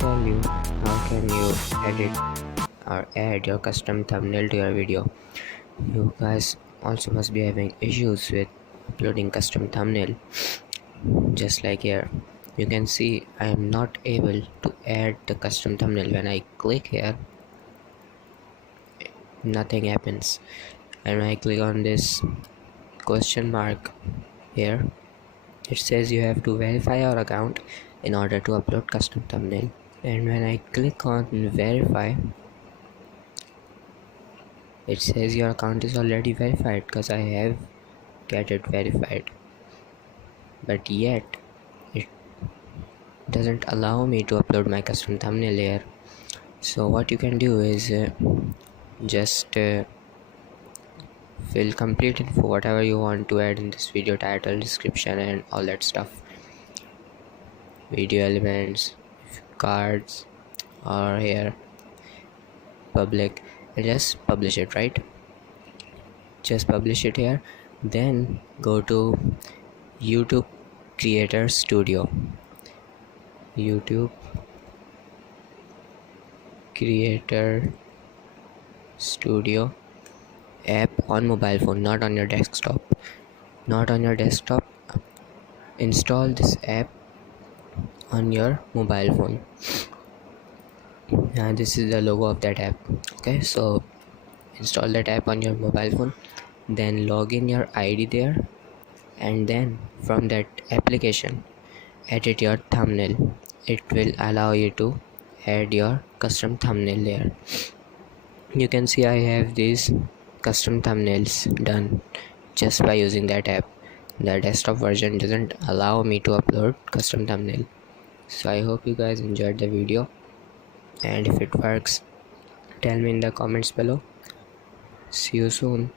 tell you how can you edit or add your custom thumbnail to your video. You guys also must be having issues with uploading custom thumbnail. Just like here, you can see I am not able to add the custom thumbnail. When I click here, nothing happens, and when I click on this question mark here, it says you have to verify your account in order to upload custom thumbnail. And when I click on verify, it says your account is already verified because I have get it verified, but yet it doesn't allow me to upload my custom thumbnail here. So what you can do is just fill complete info, whatever you want to add in this video, title, description and all that stuff, video elements, cards, or here public, and just publish it, right? Just publish it here, then go to YouTube Creator Studio, YouTube Creator Studio app on mobile phone, not on your desktop. Install this app on your mobile phone, and this is the logo of that app. Okay, so install that app on your mobile phone, then log in your ID there, and then from that application edit your thumbnail. It will allow you to add your custom thumbnail there. You can see I have these custom thumbnails done just by using that app. The desktop version doesn't allow me to upload custom thumbnail. So I hope you guys enjoyed the video, and if it works, tell me in the comments below. See you soon.